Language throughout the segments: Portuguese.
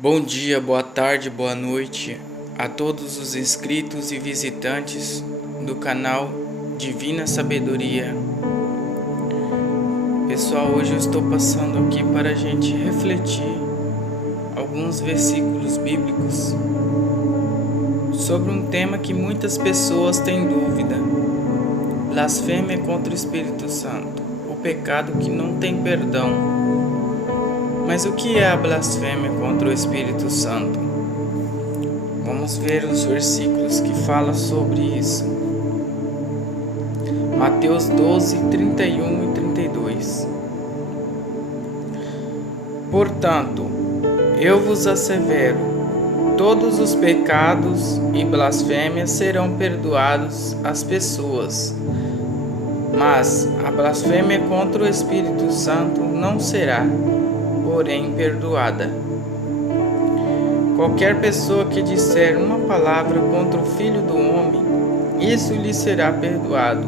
Bom dia, boa tarde, boa noite a todos os inscritos e visitantes do canal Divina Sabedoria. Pessoal, hoje eu estou passando aqui para a gente refletir alguns versículos bíblicos sobre um tema que muitas pessoas têm dúvida: blasfêmia contra o Espírito Santo, o pecado que não tem perdão. Mas o que é a blasfêmia contra o Espírito Santo? Vamos ver os versículos que falam sobre isso. Mateus 12, 31 e 32. Portanto, eu vos assevero, todos os pecados e blasfêmias serão perdoados às pessoas, mas a blasfêmia contra o Espírito Santo não será, porém, perdoada. Qualquer pessoa que disser uma palavra contra o Filho do Homem, isso lhe será perdoado.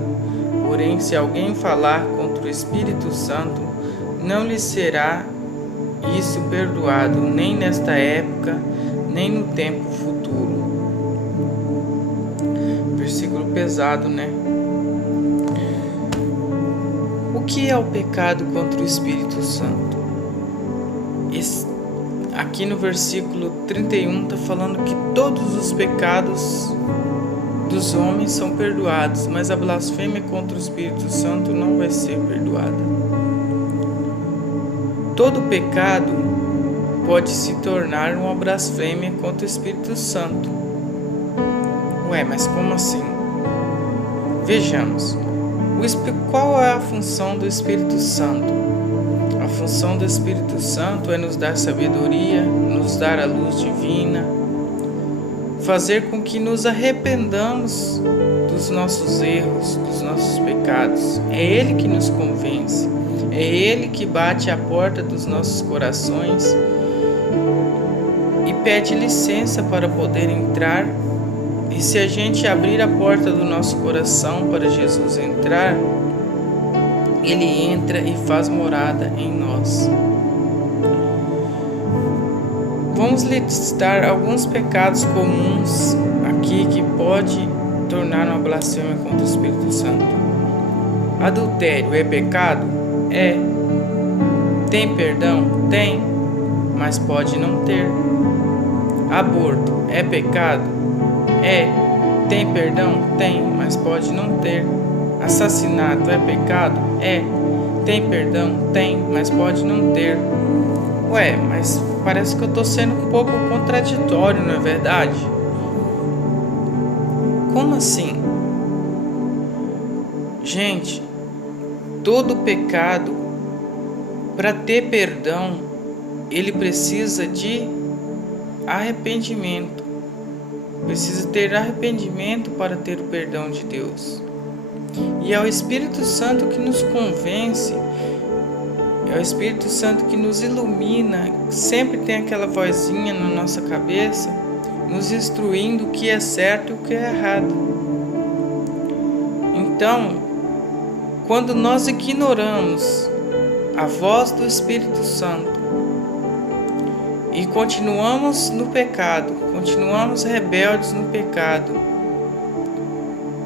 Porém, se alguém falar contra o Espírito Santo, não lhe será isso perdoado, nem nesta época, nem no tempo futuro. Versículo pesado, né? O que é o pecado contra o Espírito Santo? Aqui no versículo 31 está falando que todos os pecados dos homens são perdoados, mas a blasfêmia contra o Espírito Santo não vai ser perdoada. Todo pecado pode se tornar uma blasfêmia contra o Espírito Santo. Ué, mas como assim? Vejamos, qual é a função do Espírito Santo? A função do Espírito Santo é nos dar sabedoria, nos dar a luz divina, fazer com que nos arrependamos dos nossos erros, dos nossos pecados. É Ele que nos convence, é Ele que bate à porta dos nossos corações e pede licença para poder entrar. E se a gente abrir a porta do nosso coração para Jesus entrar, Ele entra e faz morada em nós. Vamos listar alguns pecados comuns aqui que pode tornar uma blasfêmia contra o Espírito Santo. Adultério é pecado? É. Tem perdão? Tem, mas pode não ter. Aborto é pecado? É. Tem perdão? Tem, mas pode não ter. Assassinato é pecado? É. Tem perdão? Tem, mas pode não ter. Ué, mas parece que eu estou sendo um pouco contraditório, não é verdade? Como assim? Gente, todo pecado, para ter perdão, ele precisa de arrependimento. Precisa ter arrependimento para ter o perdão de Deus. E é o Espírito Santo que nos convence, é o Espírito Santo que nos ilumina. Sempre tem aquela vozinha na nossa cabeça, nos instruindo o que é certo e o que é errado. Então, quando nós ignoramos a voz do Espírito Santo e continuamos no pecado, continuamos rebeldes no pecado,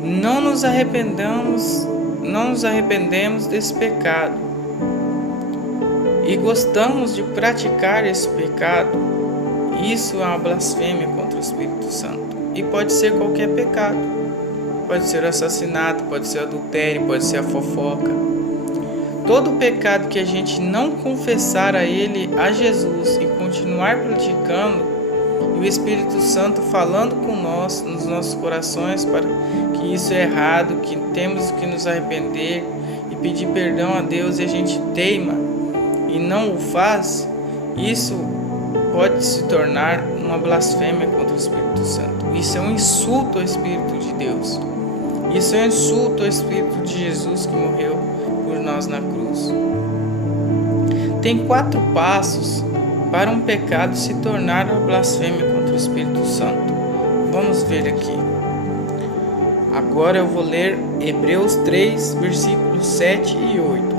não nos arrependemos desse pecado e gostamos de praticar esse pecado, isso é uma blasfêmia contra o Espírito Santo. E pode ser qualquer pecado, pode ser o assassinato, pode ser o adultério, pode ser a fofoca. Todo pecado que a gente não confessar a Ele, a Jesus, e continuar praticando, e o Espírito Santo falando com nós, nos nossos corações, para que isso é errado, que temos que nos arrepender e pedir perdão a Deus, e a gente teima e não o faz, isso pode se tornar uma blasfêmia contra o Espírito Santo. Isso é um insulto ao Espírito de Deus. Isso é um insulto ao Espírito de Jesus que morreu por nós na cruz. Tem 4 passos para um pecado se tornar uma blasfêmia contra o Espírito Santo. Vamos ver aqui. Agora eu vou ler Hebreus 3, versículos 7 e 8.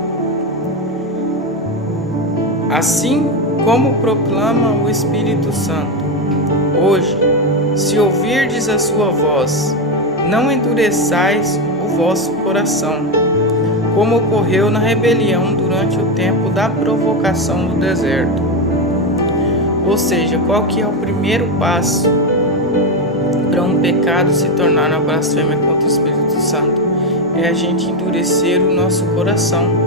Assim como proclama o Espírito Santo. Hoje, se ouvirdes a sua voz, não endureçais o vosso coração, como ocorreu na rebelião durante o tempo da provocação do deserto. Ou seja, qual que é o primeiro passo para um pecado se tornar uma blasfêmia contra o Espírito Santo? É a gente endurecer o nosso coração.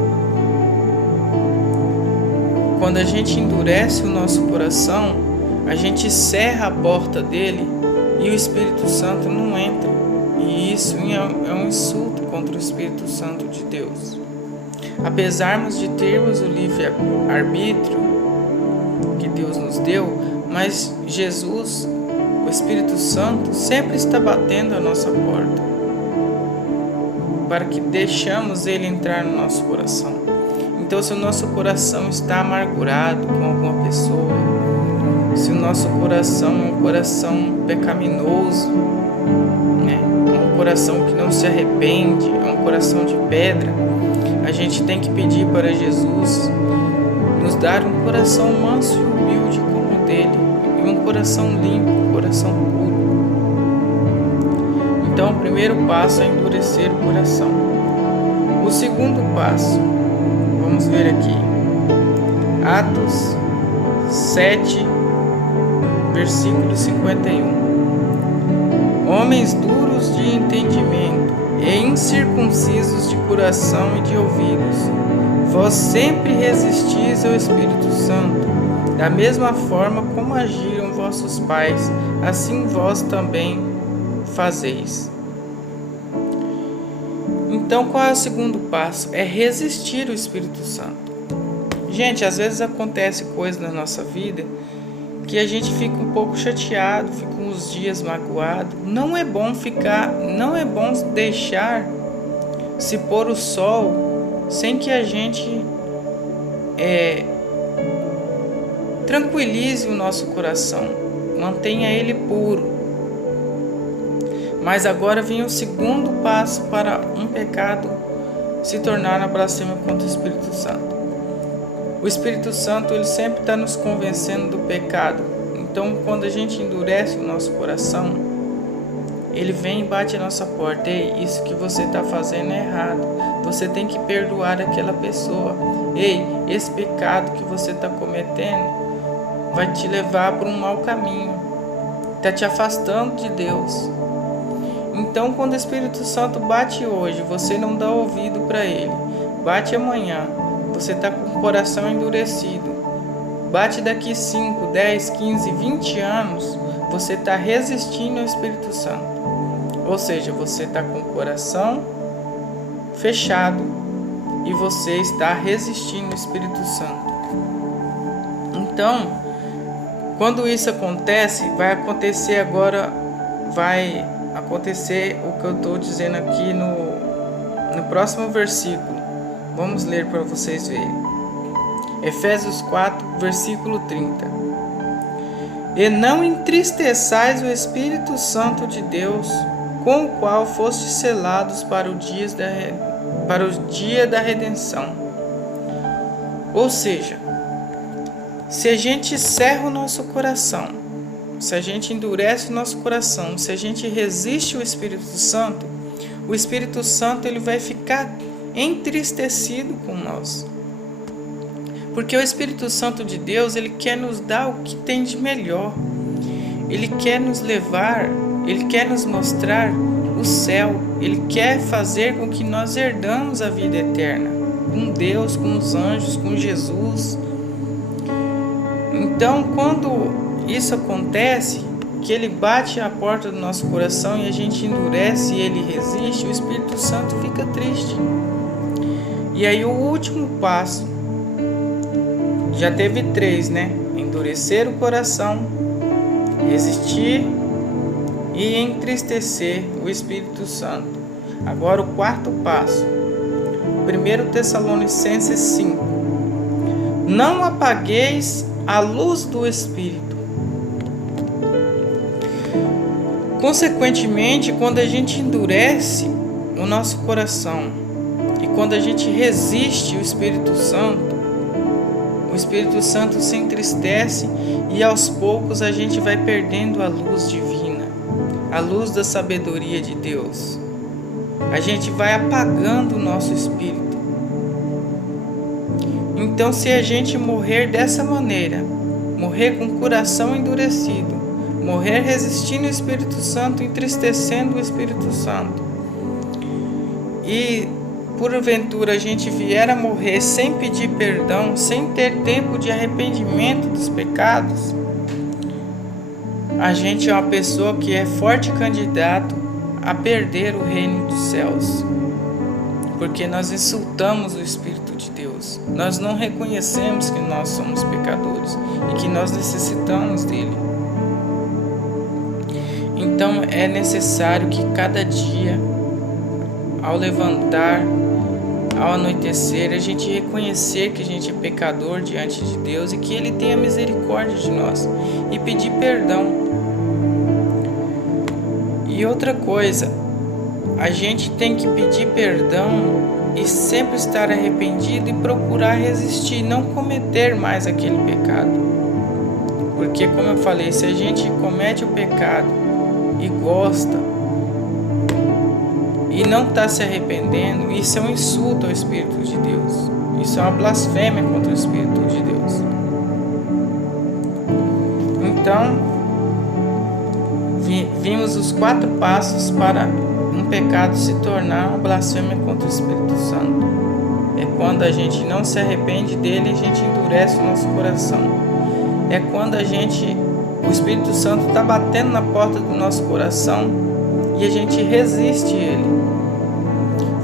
Quando a gente endurece o nosso coração, a gente cerra a porta dele e o Espírito Santo não entra. E isso é um insulto contra o Espírito Santo de Deus. Apesar de termos o livre-arbítrio que Deus nos deu, mas Jesus, o Espírito Santo, sempre está batendo a nossa porta para que deixamos ele entrar no nosso coração. Então, se o nosso coração está amargurado com alguma pessoa, se o nosso coração é um coração pecaminoso, é um coração que não se arrepende, é um coração de pedra, a gente tem que pedir para Jesus nos dar um coração manso e humilde como o dele, e um coração limpo, um coração puro. Então, o primeiro passo é endurecer o coração. O segundo passo, vamos ver aqui, Atos 7, versículo 51. Homens duros de entendimento e incircuncisos de coração e de ouvidos, vós sempre resistis ao Espírito Santo, da mesma forma como agiram vossos pais, assim vós também fazeis. Então, qual é o segundo passo? É resistir ao Espírito Santo. Gente, às vezes acontece coisa na nossa vida que a gente fica um pouco chateado, fica uns dias magoado. Não é bom deixar se pôr o sol sem que a gente tranquilize o nosso coração, mantenha ele puro. Mas agora vem o segundo passo para um pecado se tornar uma blasfêmia contra o Espírito Santo. O Espírito Santo, ele sempre está nos convencendo do pecado. Então, quando a gente endurece o nosso coração, ele vem e bate a nossa porta. Ei, isso que você está fazendo é errado. Você tem que perdoar aquela pessoa. Ei, esse pecado que você está cometendo vai te levar para um mau caminho. Está te afastando de Deus. Então, quando o Espírito Santo bate hoje, você não dá ouvido para ele. Bate amanhã, você está com o coração endurecido. Bate daqui 5, 10, 15, 20 anos, você está resistindo ao Espírito Santo. Ou seja, você está com o coração fechado e você está resistindo ao Espírito Santo. Então, quando isso acontece, vai acontecer o que eu estou dizendo aqui no próximo versículo. Vamos ler para vocês verem. Efésios 4, versículo 30. E não entristeçais o Espírito Santo de Deus, com o qual fostes selados para o dia da redenção. Ou seja, se a gente cerra o nosso coração, se a gente endurece o nosso coração, se a gente resiste ao Espírito Santo, o Espírito Santo ele vai ficar entristecido com nós. Porque o Espírito Santo de Deus, ele quer nos dar o que tem de melhor. Ele quer nos levar, ele quer nos mostrar o céu. Ele quer fazer com que nós herdamos a vida eterna. Com Deus, com os anjos, com Jesus. Então, quando isso acontece, que ele bate a porta do nosso coração e a gente endurece e ele resiste, o Espírito Santo fica triste. E aí o último passo, já teve 3, né? Endurecer o coração, resistir e entristecer o Espírito Santo. Agora o quarto passo, 1 Tessalonicenses 5. Não apagueis a luz do Espírito. Consequentemente, quando a gente endurece o nosso coração e quando a gente resiste o Espírito Santo Espírito Santo se entristece e aos poucos a gente vai perdendo a luz divina, a luz da sabedoria de Deus. A gente vai apagando o nosso espírito. Então, se a gente morrer dessa maneira, morrer com o coração endurecido, morrer resistindo ao Espírito Santo, entristecendo o Espírito Santo, e porventura a gente vier a morrer sem pedir perdão, sem ter tempo de arrependimento dos pecados, a gente é uma pessoa que é forte candidato a perder o reino dos céus, porque nós insultamos o Espírito de Deus. Nós não reconhecemos que nós somos pecadores e que nós necessitamos dele. Então é necessário que cada dia, ao levantar, ao anoitecer, a gente reconhecer que a gente é pecador diante de Deus e que Ele tenha misericórdia de nós e pedir perdão. E outra coisa, a gente tem que pedir perdão e sempre estar arrependido e procurar resistir, não cometer mais aquele pecado. Porque, como eu falei, se a gente comete o pecado e gosta e não está se arrependendo, isso é um insulto ao Espírito de Deus. Isso é uma blasfêmia contra o Espírito de Deus. Então, vimos os 4 passos para um pecado se tornar uma blasfêmia contra o Espírito Santo. É quando a gente não se arrepende dele e a gente endurece o nosso coração. É quando o Espírito Santo está batendo na porta do nosso coração e a gente resiste ele.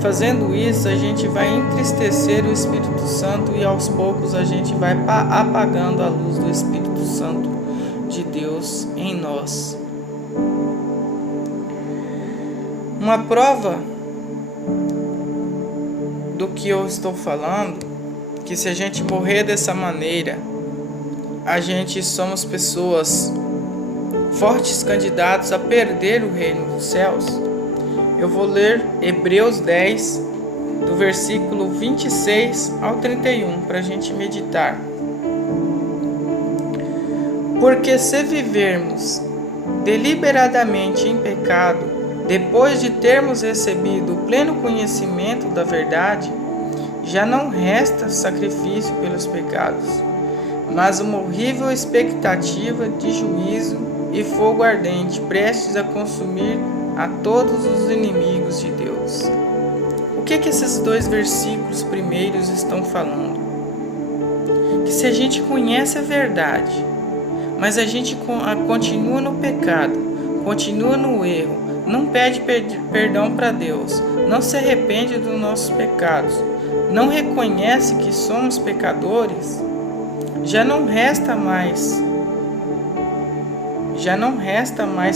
Fazendo isso, a gente vai entristecer o Espírito Santo e aos poucos a gente vai apagando a luz do Espírito Santo de Deus em nós. Uma prova do que eu estou falando, que se a gente morrer dessa maneira, a gente somos pessoas fortes candidatos a perder o reino dos céus. Eu vou ler Hebreus 10, do versículo 26 ao 31, para a gente meditar. Porque se vivermos deliberadamente em pecado, depois de termos recebido o pleno conhecimento da verdade, já não resta sacrifício pelos pecados, mas uma horrível expectativa de juízo e fogo ardente, prestes a consumir a todos os inimigos de Deus. O que esses 2 versículos primeiros estão falando? Que se a gente conhece a verdade, mas a gente continua no pecado, continua no erro, não pede perdão para Deus, não se arrepende dos nossos pecados, não reconhece que somos pecadores, já não resta mais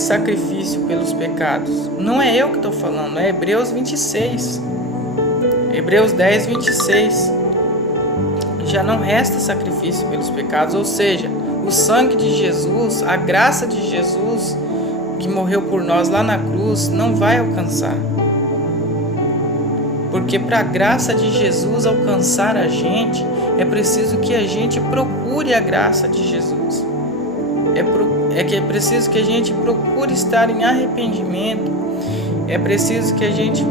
sacrifício pelos pecados. Não é eu que estou falando, é Hebreus 26. Hebreus 10, 26. Já não resta sacrifício pelos pecados, ou seja, o sangue de Jesus, a graça de Jesus, que morreu por nós lá na cruz, não vai alcançar. Porque para a graça de Jesus alcançar a gente, é preciso que a gente procure a graça de Jesus. É preciso que a gente procure estar em arrependimento. É preciso que a gente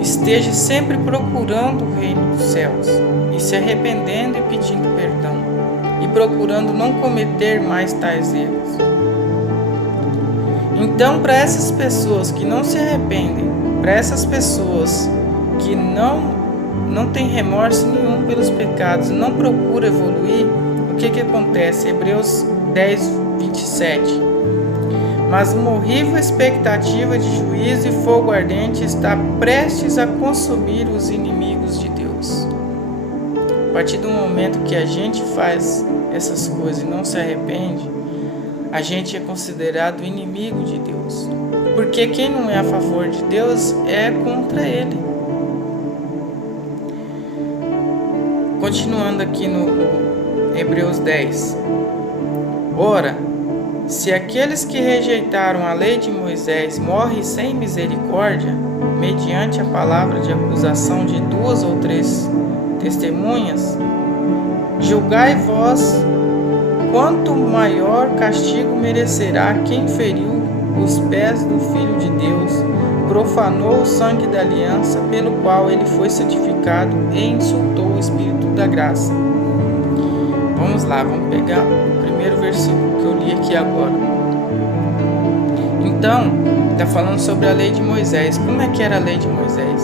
esteja sempre procurando o reino dos céus e se arrependendo e pedindo perdão e procurando não cometer mais tais erros. Então, para essas pessoas que não se arrependem, para essas pessoas que não têm remorso nenhum pelos pecados, não procuram evoluir, o que acontece? Hebreus 10, 27. Mas uma horrível expectativa de juízo e fogo ardente está prestes a consumir os inimigos de Deus. A partir do momento que a gente faz essas coisas e não se arrepende, a gente é considerado inimigo de Deus. Porque quem não é a favor de Deus é contra Ele. Continuando aqui no Hebreus 10. Ora, se aqueles que rejeitaram a lei de Moisés morrem sem misericórdia, mediante a palavra de acusação de 2 ou 3 testemunhas, Julgai vós quanto maior castigo merecerá quem feriu os pés do Filho de Deus, profanou o sangue da aliança pelo qual ele foi santificado e insultou o Espírito da graça. Vamos lá, vamos pegar o primeiro versículo que eu li aqui agora. Então, está falando sobre a lei de Moisés. Como é que era a lei de Moisés?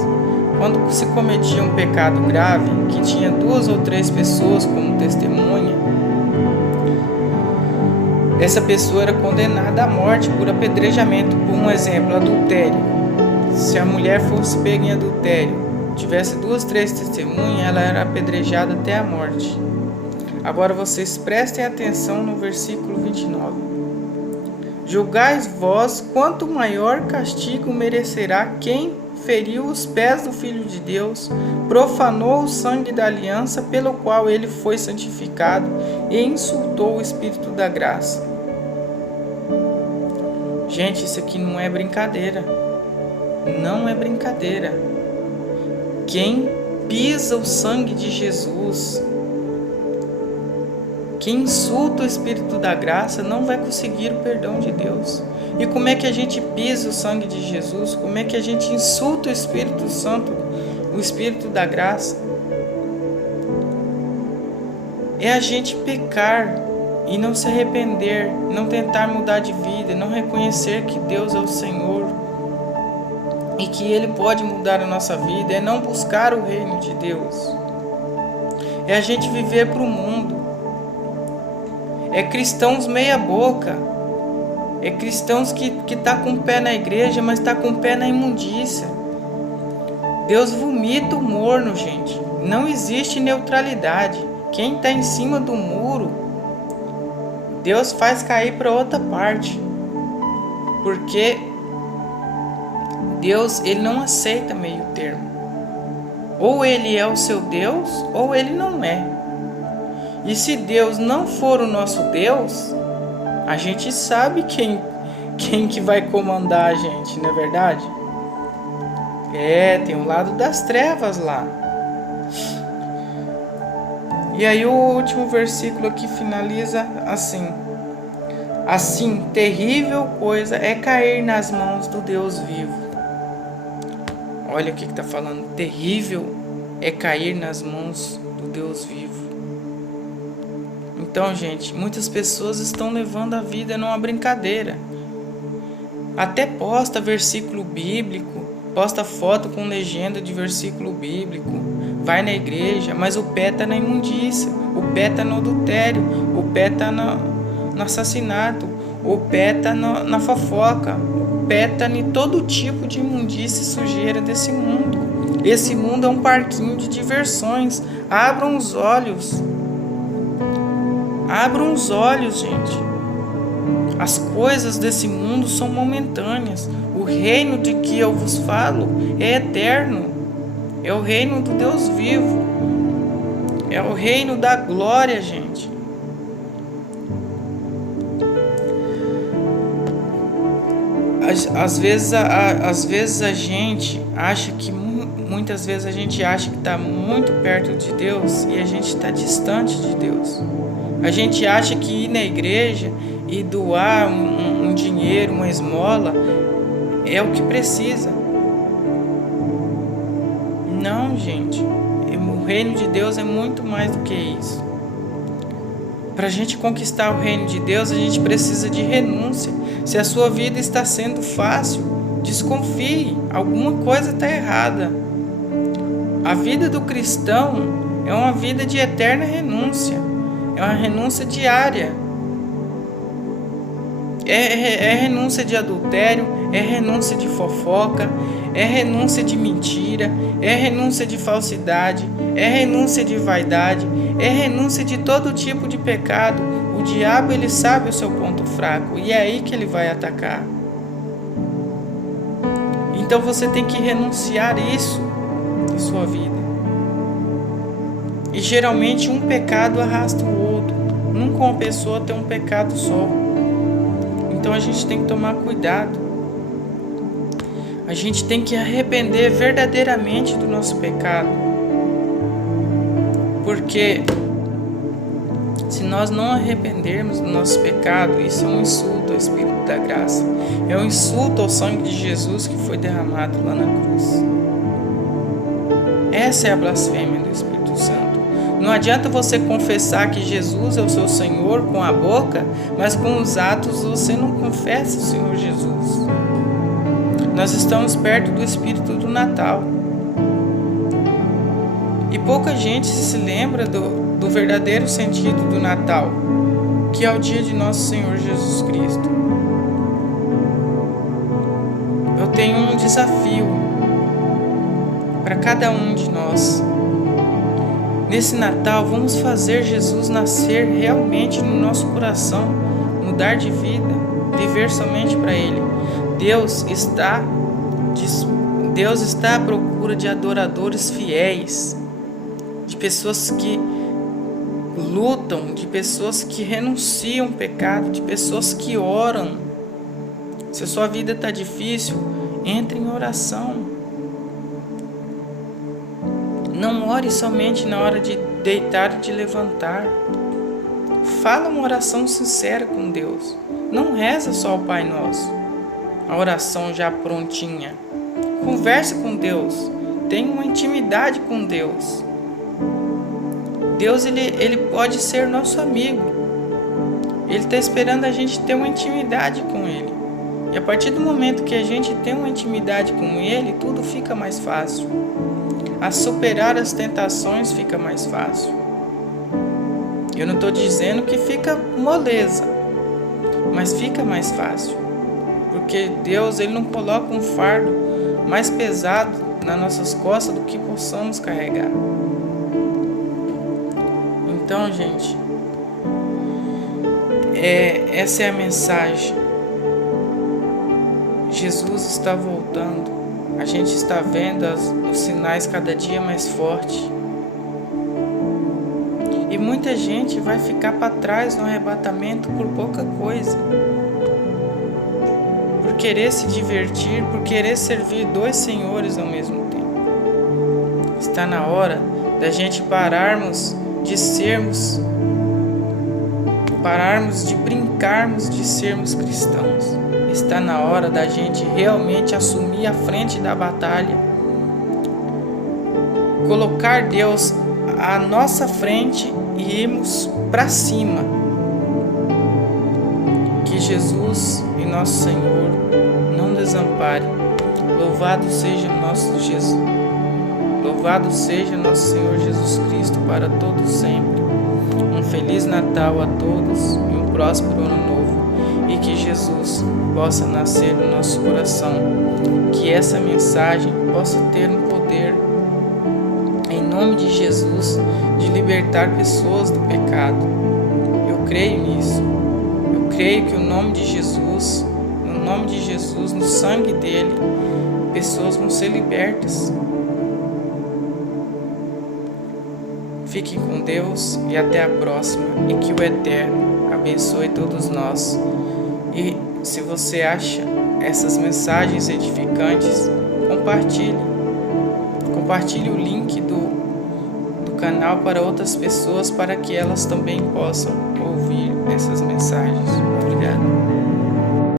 Quando se cometia um pecado grave, que tinha 2 ou 3 pessoas como testemunha, essa pessoa era condenada à morte por apedrejamento. Por um exemplo, adultério. Se a mulher fosse pega em adultério, tivesse 2, 3 testemunhas, ela era apedrejada até a morte. Agora vocês prestem atenção no versículo 29. Julgais vós quanto maior castigo merecerá quem feriu os pés do Filho de Deus, profanou o sangue da aliança pelo qual ele foi santificado e insultou o Espírito da graça. Gente, isso aqui não é brincadeira. Não é brincadeira. Quem pisa o sangue de Jesus, quem insulta o Espírito da graça, não vai conseguir o perdão de Deus. E como é que a gente pisa o sangue de Jesus? Como é que a gente insulta o Espírito Santo, o Espírito da graça? É a gente pecar e não se arrepender, não tentar mudar de vida, não reconhecer que Deus é o Senhor e que Ele pode mudar a nossa vida, é não buscar o reino de Deus. É a gente viver para o mundo. É cristãos meia boca. É cristãos que tá com o pé na igreja, mas tá com o pé na imundícia. Deus vomita o morno, gente. Não existe neutralidade. Quem está em cima do muro, Deus faz cair para outra parte. Porque Deus, Ele não aceita meio termo. Ou Ele é o seu Deus, ou Ele não é. E se Deus não for o nosso Deus, a gente sabe quem que vai comandar a gente, não é verdade? Tem um lado das trevas lá. E aí o último versículo aqui finaliza assim: assim, terrível coisa é cair nas mãos do Deus vivo. Olha o que está falando. Terrível é cair nas mãos do Deus vivo. Então, gente, muitas pessoas estão levando a vida numa brincadeira. Até posta versículo bíblico, posta foto com legenda de versículo bíblico, vai na igreja, mas o pé está na imundícia, o pé está no adultério, o pé está no assassinato, o pé está na fofoca, o pé está em todo tipo de imundícia e sujeira desse mundo. Esse mundo é um parquinho de diversões. Abram os olhos. Abram os olhos, gente. As coisas desse mundo são momentâneas. O reino de que eu vos falo é eterno. É o reino do Deus vivo. É o reino da glória, gente. Às vezes a gente acha que muitas vezes a gente acha que está muito perto de Deus e a gente está distante de Deus. A gente acha que ir na igreja e doar um dinheiro, uma esmola, é o que precisa. Não, gente. O reino de Deus é muito mais do que isso. Para a gente conquistar o reino de Deus, a gente precisa de renúncia. Se a sua vida está sendo fácil, desconfie. Alguma coisa está errada. A vida do cristão é uma vida de eterna renúncia. É uma renúncia diária. É renúncia de adultério, é renúncia de fofoca, é renúncia de mentira, é renúncia de falsidade, é renúncia de vaidade, é renúncia de todo tipo de pecado. O diabo, ele sabe o seu ponto fraco e é aí que ele vai atacar. Então você tem que renunciar isso na sua vida. E geralmente um pecado arrasta o outro. Nunca uma pessoa tem um pecado só. Então a gente tem que tomar cuidado. A gente tem que arrepender verdadeiramente do nosso pecado. Porque Se nós não arrependermos do nosso pecado, isso é um insulto ao Espírito da graça. É um insulto ao sangue de Jesus que foi derramado lá na cruz. Essa é a blasfêmia do Espírito Santo. Não adianta você confessar que Jesus é o seu Senhor com a boca, mas com os atos você não confessa o Senhor Jesus. Nós estamos perto do Espírito do Natal. E pouca gente se lembra do verdadeiro sentido do Natal, que é o dia de nosso Senhor Jesus Cristo. Eu tenho um desafio para cada um de nós. Nesse Natal, vamos fazer Jesus nascer realmente no nosso coração, mudar de vida, viver somente para Ele. Deus está à procura de adoradores fiéis, de pessoas que lutam, de pessoas que renunciam ao pecado, de pessoas que oram. Se a sua vida está difícil, entre em oração. Não ore somente na hora de deitar e de levantar. Fala uma oração sincera com Deus. Não reza só o Pai Nosso, a oração já prontinha. Converse com Deus. Tenha uma intimidade com Deus. Deus ele pode ser nosso amigo. Ele está esperando a gente ter uma intimidade com Ele. E a partir do momento que a gente tem uma intimidade com Ele, tudo fica mais fácil. A superar as tentações fica mais fácil. Eu não estou dizendo que fica moleza, mas fica mais fácil. Porque Deus ele não coloca um fardo mais pesado nas nossas costas do que possamos carregar. Então, gente, essa é a mensagem. Jesus está voltando. A gente está vendo os sinais cada dia mais fortes. E muita gente vai ficar para trás no arrebatamento por pouca coisa. Por querer se divertir, por querer servir dois senhores ao mesmo tempo. Está na hora da gente pararmos de brincarmos de sermos cristãos. Está na hora da gente realmente assumir a frente da batalha, colocar Deus à nossa frente e irmos para cima. Que Jesus e nosso Senhor não desampare. Louvado seja nosso Jesus. Louvado seja nosso Senhor Jesus Cristo para todos sempre. Um Feliz Natal a todos e um próspero Ano Novo. E que Jesus possa nascer no nosso coração. Que essa mensagem possa ter um poder, em nome de Jesus, de libertar pessoas do pecado. Eu creio nisso. Eu creio que o nome de Jesus, no nome de Jesus, no sangue dele, pessoas vão ser libertas. Fiquem com Deus e até a próxima. E que o Eterno abençoe todos nós. E se você acha essas mensagens edificantes, compartilhe o link do canal para outras pessoas, para que elas também possam ouvir essas mensagens. Obrigado.